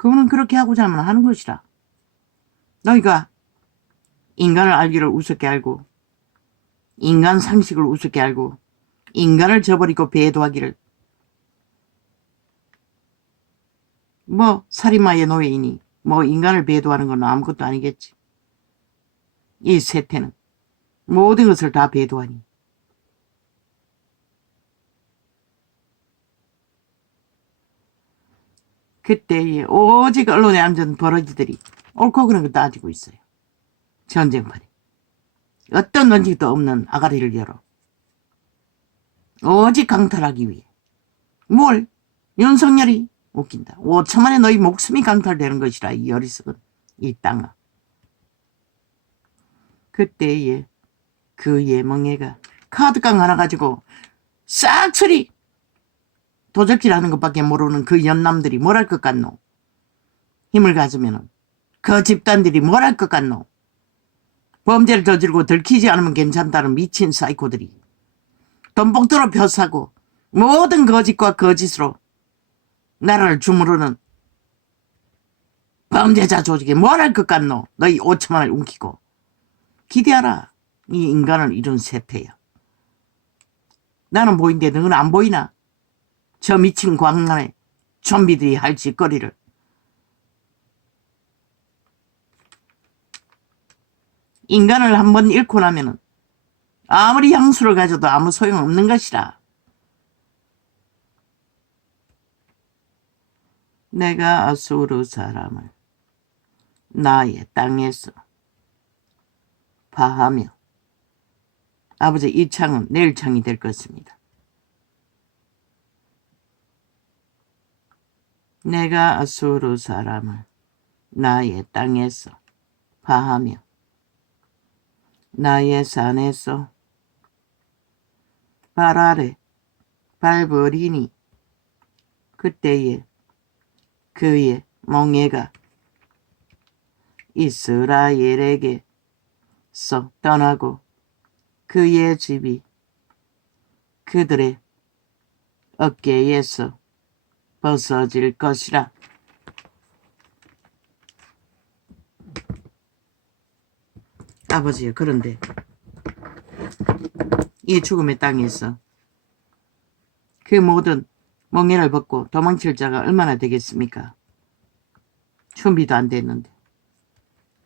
그분은 그렇게 하고자 하면 하는 것이라. 너희가 인간을 알기를 우습게 알고 인간 상식을 우습게 알고 인간을 저버리고 배도하기를 뭐 살인마의 노예이니 뭐 인간을 배도하는 건 아무것도 아니겠지. 이 세태는 모든 것을 다 배도하니 그때에 오직 언론에 앉은 버러지들이 옳고 그른 거 따지고 있어요. 전쟁판에 어떤 원칙도 없는 아가리를 열어 오직 강탈하기 위해. 뭘? 윤석열이 웃긴다. 5천 만에 너희 목숨이 강탈되는 것이라 이 어리석은 이 땅아. 그때에 그 예멍애가 카드깡 하나 가지고 싹쓸이 도적질하는 것밖에 모르는 그 연남들이 뭘 할 것 같노? 힘을 가지면은 그 집단들이 뭘 할 것 같노? 범죄를 저지르고 들키지 않으면 괜찮다는 미친 사이코들이 돈봉투로 벼사고 모든 거짓과 거짓으로 나라를 주무르는 범죄자 조직이 뭘 할 것 같노? 너희 5천만을 움키고 기대하라. 이 인간을 이룬 세태야. 나는 보이는데 너는 안 보이나? 저 미친 광란에 좀비들이 할 짓거리를. 인간을 한번 잃고 나면은 아무리 향수를 가져도 아무 소용없는 것이라. 내가 아수르 사람을 나의 땅에서 파하며 아버지 이 창은 내일 창이 될 것입니다. 내가 아수르 사람을 나의 땅에서 파하며 나의 산에서 발 아래 밟으리니 그때에 그의 멍에가 이스라엘에게서 떠나고 그의 집이 그들의 어깨에서 벗어질 것이라. 아버지요, 그런데 이 죽음의 땅에서 그 모든 멍에를 벗고 도망칠 자가 얼마나 되겠습니까? 준비도 안 됐는데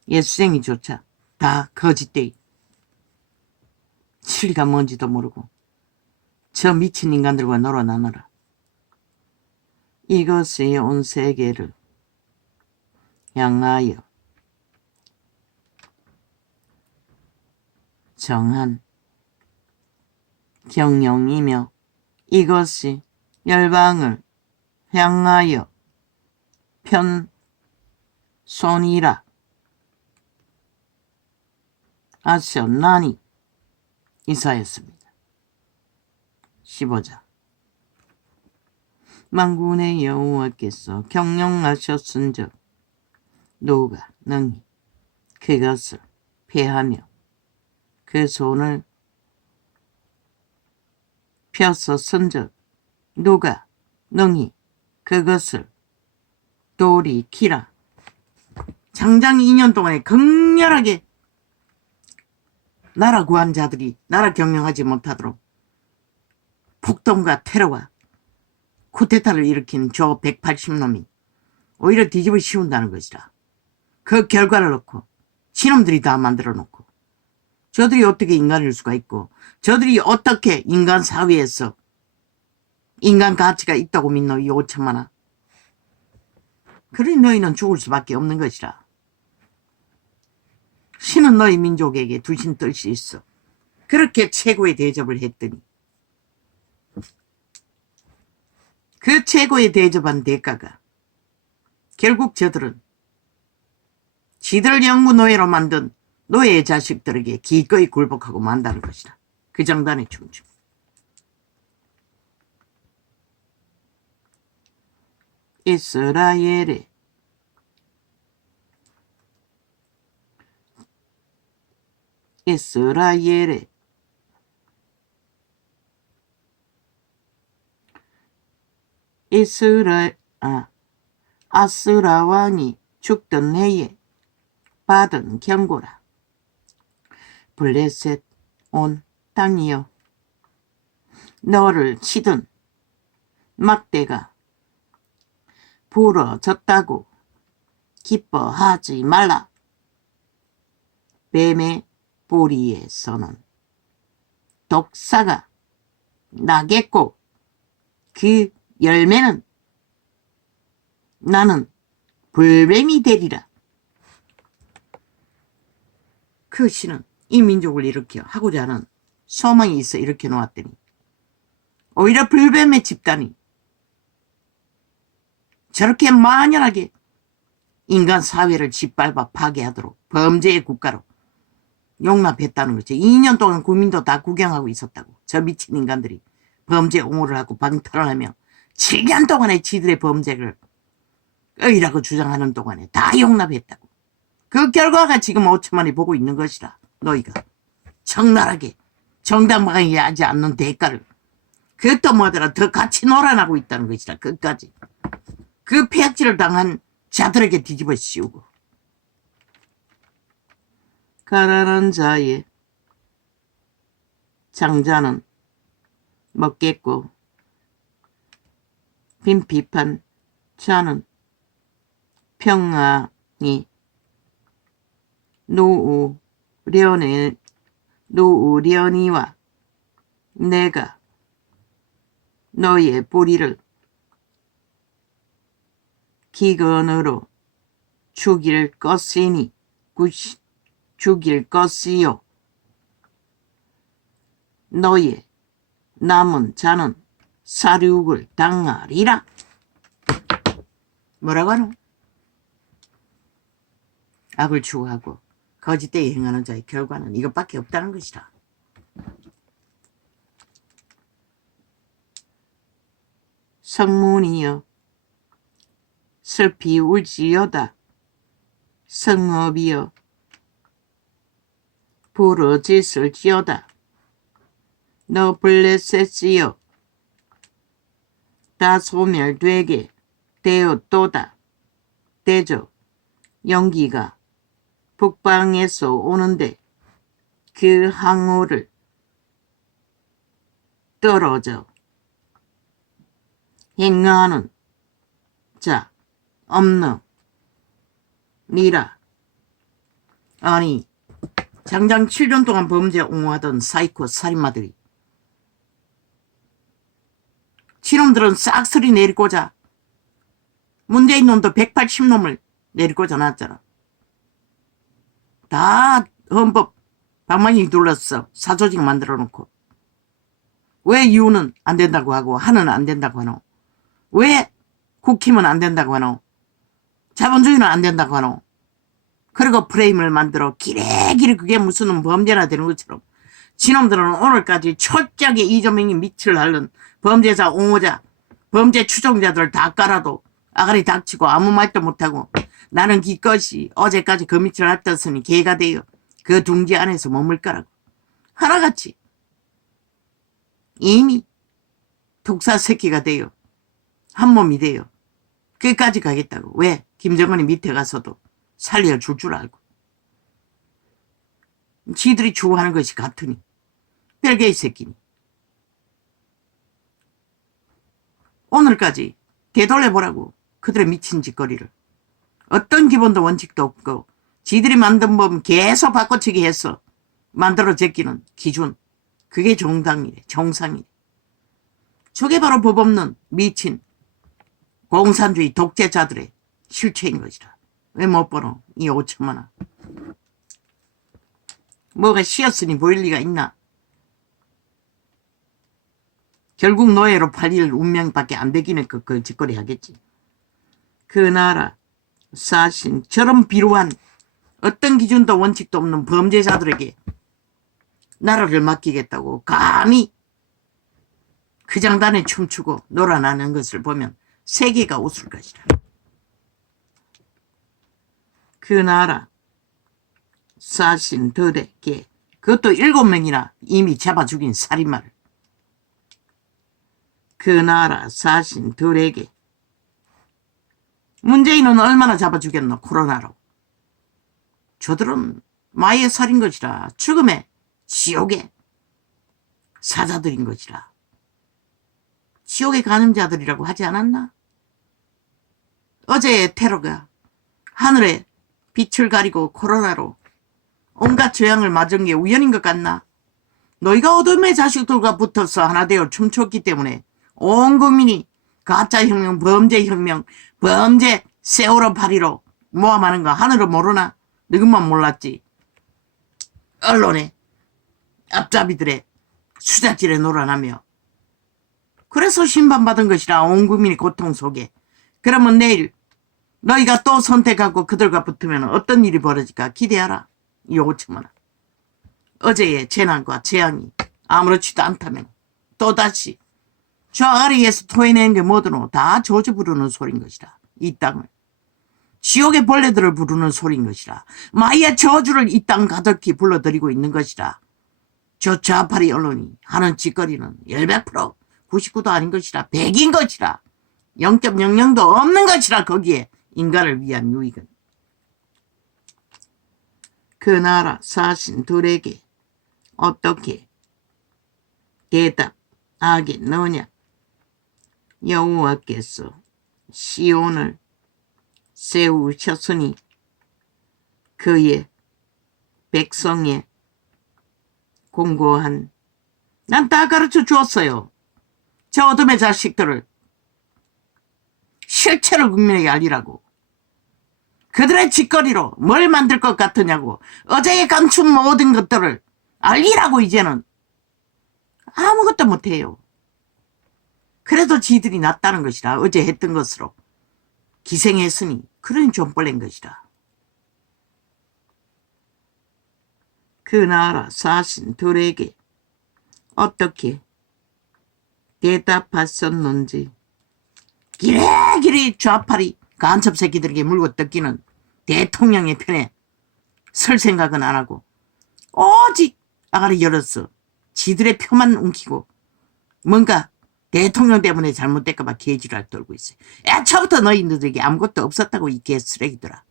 예수쟁이조차 다 거짓되이 진리가 뭔지도 모르고 저 미친 인간들과 놀아나느라 이것이 온 세계를 향하여 정한 경영이며 이것이 열방을 향하여 편손이라 하셨나니 이사였습니다. 15장 만군의 여호와께서 경영하셨은즉 누가 능히 그것을 패하며 그 손을 폈었은즉 누가 능히 그것을 돌이키라. 장장 2년 동안에 극렬하게 나라 구한 자들이 나라 경영하지 못하도록 폭동과 테러와 쿠데타를 일으킨 저 180놈이 오히려 뒤집어 씌운다는 것이라. 그 결과를 놓고 신놈들이 다 만들어 놓고 저들이 어떻게 인간일 수가 있고 저들이 어떻게 인간 사회에서 인간 가치가 있다고 믿노 이 5천만아. 그러니 너희는 죽을 수밖에 없는 것이라. 신은 너희 민족에게 두신 뜻이 있어. 그렇게 최고의 대접을 했더니 그 최고의 대접한 대가가 결국 저들은 지들 영구 노예로 만든 노예의 자식들에게 기꺼이 굴복하고 만다는 것이다. 그 장단에 춤추. 이스라엘의 아스라 왕이 죽던 해에 받은 경고라. 블레셋 온 땅이여, 너를 치던 막대가 부러졌다고 기뻐하지 말라. 뱀의 뿌리에서는 독사가 나겠고 그 열매는 나는 불뱀이 되리라. 그 시는 이 민족을 일으켜 하고자 하는 소망이 있어 이렇게 놓았더니 오히려 불뱀의 집단이 저렇게 만연하게 인간 사회를 짓밟아 파괴하도록 범죄의 국가로 용납했다는 거죠. 2년 동안 국민도 다 구경하고 있었다고. 저 미친 인간들이 범죄 옹호를 하고 방탄을 하며 7년 동안에 지들의 범죄를 의라고 주장하는 동안에 다 용납했다고. 그 결과가 지금 5천만이 보고 있는 것이라. 너희가 적나라하게 정당방위 하지 않는 대가를 그것도 뭐더라 더 같이 놀아나고 있다는 것이라. 끝까지 그 폐악질을 당한 자들에게 뒤집어 씌우고 가난한 자의 장자는 먹겠고 빈핍한 자는 평안히 누우려니와 내가 너의 뿌리를 기근으로 죽일 것이요 너의 남은 자는 사륙을 당하리라. 뭐라고 하노? 악을 추구하고 거짓되게 행하는 자의 결과는 이것밖에 없다는 것이라. 성문이여 슬피 울지어다. 성읍이여 부르짖을지어다. 너 블레셋이여 다 소멸되게 되었도다. 대저 연기가 북방에서 오는데 그 항우를 떨어져 행하는 자 없느니라. 아니 장장 7년 동안 범죄 옹호하던 사이코 살인마들이 지놈들은 싹쓸이 내리고자 문재인 놈도 180놈을 내리고자 놨잖아. 다 헌법 방망이 둘렀어. 사조직 만들어 놓고. 왜 유는 안 된다고 하고 하는 안 된다고 하노? 왜 국힘은 안 된다고 하노? 자본주의는 안 된다고 하노? 그리고 프레임을 만들어 기레기레 그게 무슨 범죄나 되는 것처럼 지놈들은 오늘까지 철저하게 이재명이 밑을 앓는 범죄자 옹호자 범죄 추종자들 다 깔아도 아가리 닥치고 아무 말도 못하고 나는 기껏이 어제까지 그 밑을 앓았으니 개가 되어 그 둥지 안에서 머물 거라고 하나같이 이미 독사 새끼가 되어 한몸이 되어 끝까지 가겠다고. 왜? 김정은이 밑에 가서도 살려줄 줄 알고 지들이 추구하는 것이 같으니 별개의 새끼니 오늘까지 되돌려보라고. 그들의 미친 짓거리를 어떤 기본도 원칙도 없고 지들이 만든 법 계속 바꿔치기 해서 만들어 제끼는 기준, 그게 정당이래. 정상이래. 저게 바로 법 없는 미친 공산주의 독재자들의 실체인 것이라. 왜 못 보노? 이 5천만 원. 뭐가 씌었으니 보일 리가 있나? 결국 노예로 팔릴 운명밖에 안 되기는 그 짓거리 하겠지. 그 나라 사신 저런 비루한 어떤 기준도 원칙도 없는 범죄자들에게 나라를 맡기겠다고 감히 그 장단에 춤추고 놀아나는 것을 보면 세계가 웃을 것이라. 그 나라 사신들에게 그것도 7명이나 이미 잡아 죽인 살인마를 그 나라 사신들에게 문재인은 얼마나 잡아주겠노 코로나로. 저들은 마의 살인 것이라 죽음의 지옥의 사자들인 것이라. 지옥의 간음자들이라고 하지 않았나? 어제의 테러가 하늘에 빛을 가리고 코로나로 온갖 재앙을 맞은 게 우연인 것 같나? 너희가 어둠의 자식들과 붙어서 하나 되어 춤췄기 때문에 온 국민이 가짜혁명, 범죄혁명, 범죄 세월호 파리로 모함하는 거 하늘은 모르나? 너희만 몰랐지. 언론에 앞잡이들의 수작질에 놀아나며 그래서 심판받은 것이라 온 국민이 고통 속에. 그러면 내일 너희가 또 선택하고 그들과 붙으면 어떤 일이 벌어질까 기대하라. 이 5천만 원. 어제의 재난과 재앙이 아무렇지도 않다면 또다시 저 아래에서 토해낸 게 뭐더노 다 저주 부르는 소린 것이라. 이 땅을 지옥의 벌레들을 부르는 소린 것이라. 마의 저주를 이 땅 가득히 불러들이고 있는 것이라. 저 좌파리 언론이 하는 짓거리는 100% 99도 아닌 것이라. 100인 것이라. 0.00도 없는 것이라. 거기에 인간을 위한 유익은. 그 나라 사신들에게 어떻게 대답하겠느냐. 여호와께서 시온을 세우셨으니 그의 백성의 공고한 난 다 가르쳐 주었어요. 저 어둠의 자식들을 실체를 국민에게 알리라고. 그들의 짓거리로 뭘 만들 것 같으냐고. 어제에 감춘 모든 것들을 알리라고. 이제는 아무것도 못해요. 그래도 지들이 낫다는 것이라. 어제 했던 것으로 기생했으니 그러니 좀벌낸 것이라. 그 나라 사신들에게 어떻게 대답하셨는지. 기레기레 좌파리 간첩 새끼들에게 물고 뜯기는 대통령의 편에 설 생각은 안 하고 오직 아가리 열었어. 지들의 표만 움키고 뭔가 대통령 때문에 잘못될까 봐 개지랄 떨고 있어요. 애초부터 너희들에게 아무것도 없었다고 이 개쓰레기들아.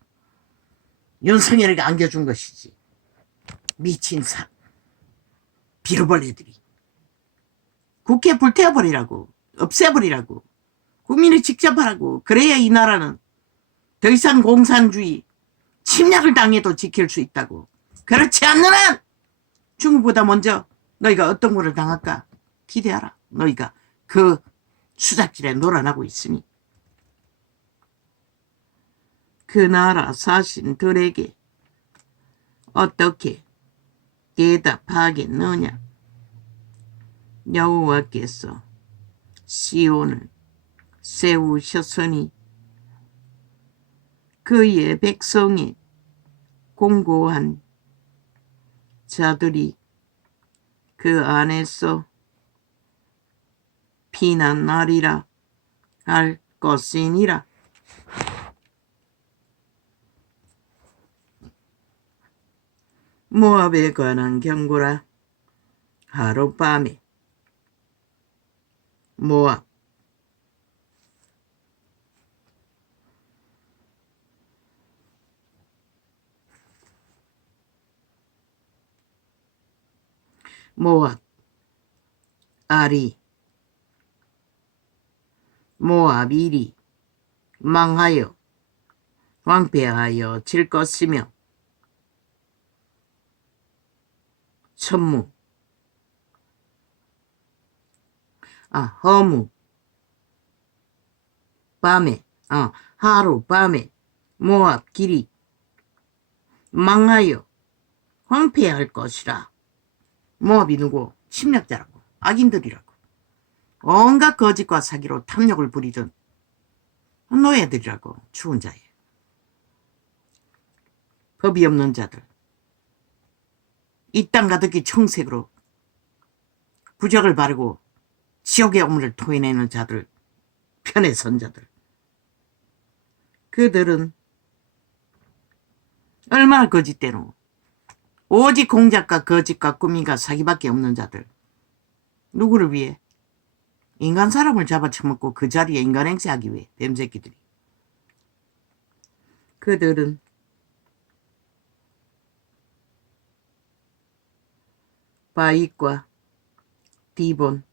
윤석열에게 안겨준 것이지. 미친 비루벌레들이. 국회 불태워버리라고. 없애버리라고. 국민이 직접 하라고. 그래야 이 나라는 더 이상 공산주의 침략을 당해도 지킬 수 있다고. 그렇지 않는 한 중국보다 먼저 너희가 어떤 거를 당할까 기대하라. 너희가 그 수작질에 놀아나고 있으니. 그 나라 사신들에게 어떻게 대답하겠느냐. 여호와께서 시온을 세우셨으니 그의 백성이 공고한 자들이 그 안에서 피난하리라 할 것이니라. 모압에 관한 경고라. 하룻밤에 모압 아리 모압일이 망하여 황폐하여 질 것이며 허무 밤에 하룻밤에 모압 길이 망하여 황폐할 것이라. 모압이 누구? 침략자라고. 악인들이라고. 온갖 거짓과 사기로 탐욕을 부리던 노예들이라고. 추운 자예. 법이 없는 자들. 이 땅 가득히 청색으로 부적을 바르고 지옥의 오물을 토해내는 자들. 편에 선 자들. 그들은 얼마나 거짓대노. 오직 공작과 거짓과 꾸미가 사기밖에 없는 자들. 누구를 위해? 인간 사람을 잡아쳐먹고 그 자리에 인간 행세하기 위해. 뱀새끼들이. 그들은 바윗과 디본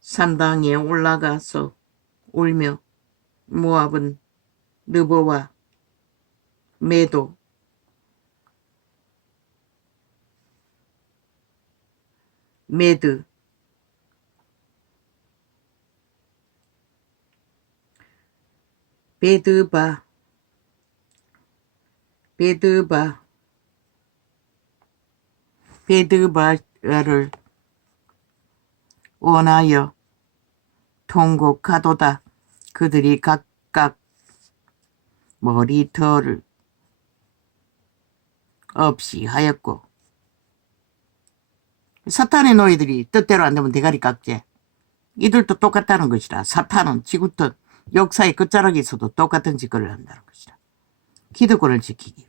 산당에 올라가서 울며 모압은 느보와 메도 메드 베드바 베드바를 원하여 통곡하도다. 그들이 각각 머리털을 없이 하였고, 사탄의 노예들이 뜻대로 안 되면 대가리 깎지. 이들도 똑같다는 것이라. 사탄은 지구촌 역사의 끝자락에서도 똑같은 짓거리를 한다는 것이라. 기득권을 지키기 위해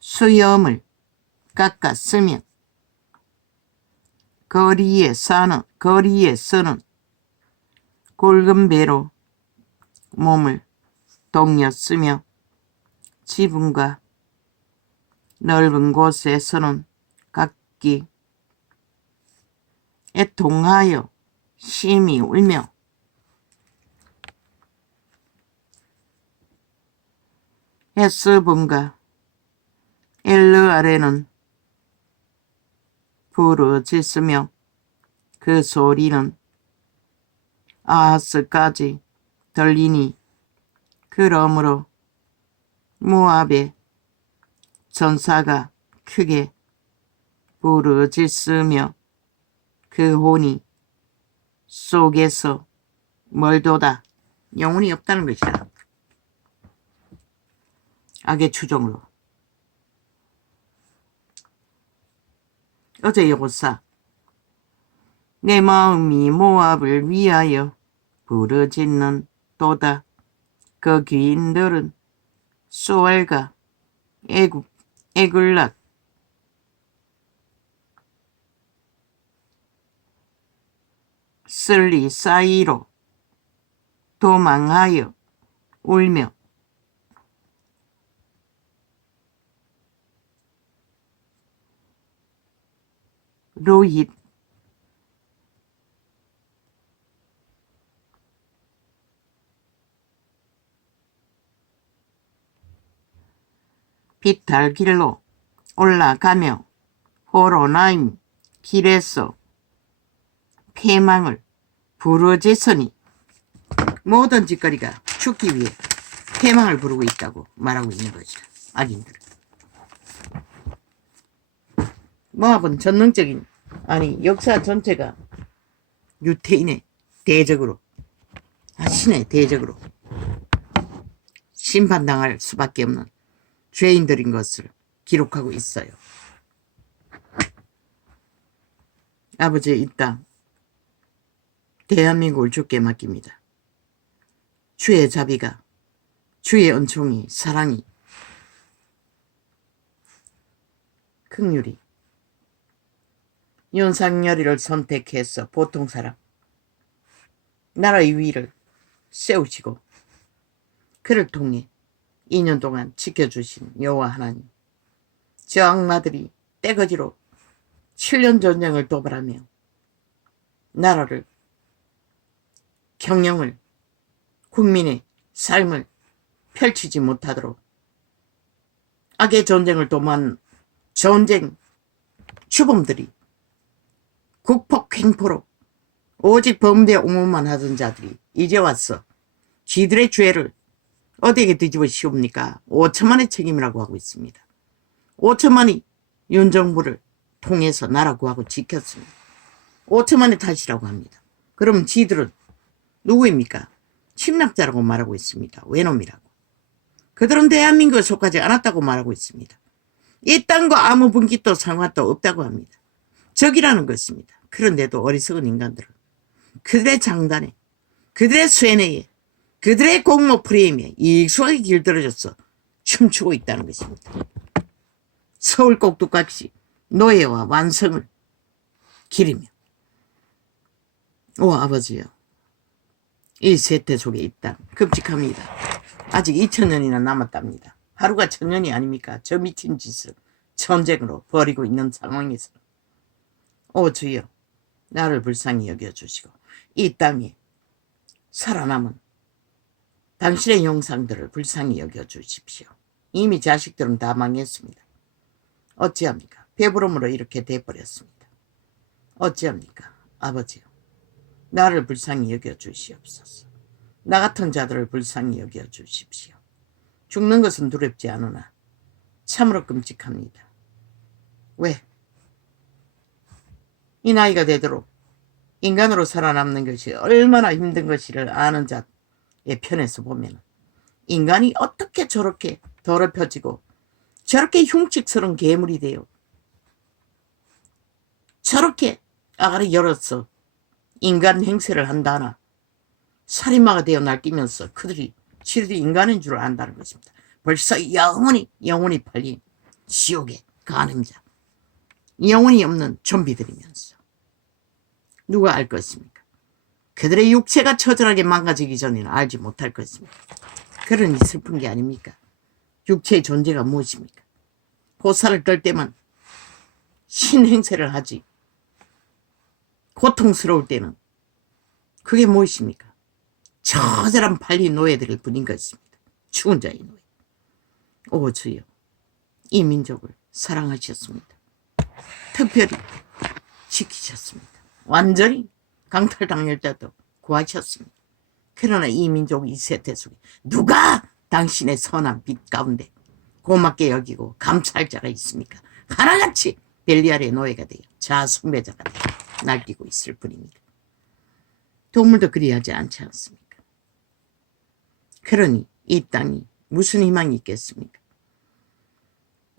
수염을 깎았으면 거리에 서는 굵은 배로 몸을 동였으며 지붕과 넓은 곳에서는 각기 애통하여 심히 울며 헤스본과 엘르아레는 부르짖으며 그 소리는 아하스까지 들리니 그러므로 모압의 전사가 크게 부르짖으며 그 혼이 속에서 멀도다. 영혼이 없다는 것이다. 악의 추종으로. 어제 여보사 내 마음이 모압을 위하여 부르짖는 도다. 그 귀인들은 소알과 에굴랏 슬리 사이로 도망하여 울며 로힛 비탈길로 올라가며 호로나임 길에서 패망을 부르짖으니 모든 짓거리가 죽기 위해 패망을 부르고 있다고 말하고 있는 것이다. 악인들은. 모압은 전능적인 역사 전체가 유태인의 대적으로 신의 대적으로 심판당할 수밖에 없는 죄인들인 것을 기록하고 있어요. 아버지의 이 땅 대한민국을 주께 맡깁니다. 주의 자비가 주의 은총이 사랑이 긍휼이 윤석열이를 선택해서 보통 사람 나라의 위를 세우시고 그를 통해 2년 동안 지켜주신 여호와 하나님, 저 악마들이 떼거지로 7년 전쟁을 도발하며 나라를 경영을 국민의 삶을 펼치지 못하도록 악의 전쟁을 도모한 전쟁 주범들이 국폭행포로 오직 범죄 옹호만 하던 자들이 이제 와서 지들의 죄를 어디에 뒤집어 씌웁니까? 5천만의 책임이라고 하고 있습니다. 5천만이 윤 정부를 통해서 나라 구하고 지켰습니다. 5천만의 탓이라고 합니다. 그럼 지들은 누구입니까? 침략자라고 말하고 있습니다. 외놈이라고. 그들은 대한민국에 속하지 않았다고 말하고 있습니다. 이 땅과 아무 분기도 상관도 없다고 합니다. 적이라는 것입니다. 그런데도 어리석은 인간들은 그들의 장단에, 그들의 쇠뇌에, 그들의 공모 프레임에 익숙하게 길들여져서 춤추고 있다는 것입니다. 서울 꼭두각시 노예와 완성을 기리며 오 아버지여, 이 세태 속에 있다. 끔찍합니다. 아직 2000년이나 남았답니다. 하루가 1000년이 아닙니까? 저 미친 짓을 전쟁으로 벌이고 있는 상황에서 오 주여 나를 불쌍히 여겨주시고 이 땅에 살아남은 당신의 형상들을 불쌍히 여겨주십시오. 이미 자식들은 다 망했습니다. 어찌합니까? 배부름으로 이렇게 돼버렸습니다. 어찌합니까? 아버지요. 나를 불쌍히 여겨주시옵소서. 나 같은 자들을 불쌍히 여겨주십시오. 죽는 것은 두렵지 않으나 참으로 끔찍합니다. 왜? 이 나이가 되도록 인간으로 살아남는 것이 얼마나 힘든 것이를 아는 자의 편에서 보면 인간이 어떻게 저렇게 더럽혀지고 저렇게 흉측스러운 괴물이 돼요. 저렇게 아가리 열어서 인간 행세를 한다나 살인마가 되어 날뛰면서 그들이 실제 인간인 줄 안다는 것입니다. 벌써 영혼이 팔린 지옥에 가는 자, 영혼이 없는 좀비들이면서 누가 알 것입니까? 그들의 육체가 처절하게 망가지기 전에는 알지 못할 것입니다. 그러니 슬픈 게 아닙니까? 육체의 존재가 무엇입니까? 고사를 떨 때만 신행세를 하지 고통스러울 때는 그게 무엇입니까? 처절한 팔린 노예들일 뿐인 것입니다. 죽은 자의 노예. 오 주여 이 민족을 사랑하셨습니다. 특별히 지키셨습니다. 완전히 강탈당할 자도 구하셨습니다. 그러나 이 민족 이 세대 속에 누가 당신의 선한 빛 가운데 고맙게 여기고 감사할 자가 있습니까? 하나같이 벨리알의 노예가 되어 자숭배자가 되어 날뛰고 있을 뿐입니다. 동물도 그리하지 않지 않습니까? 그러니 이 땅이 무슨 희망이 있겠습니까?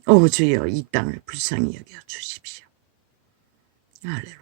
오 주여 이 땅을 불쌍히 여겨 주십시오. 할렐루야.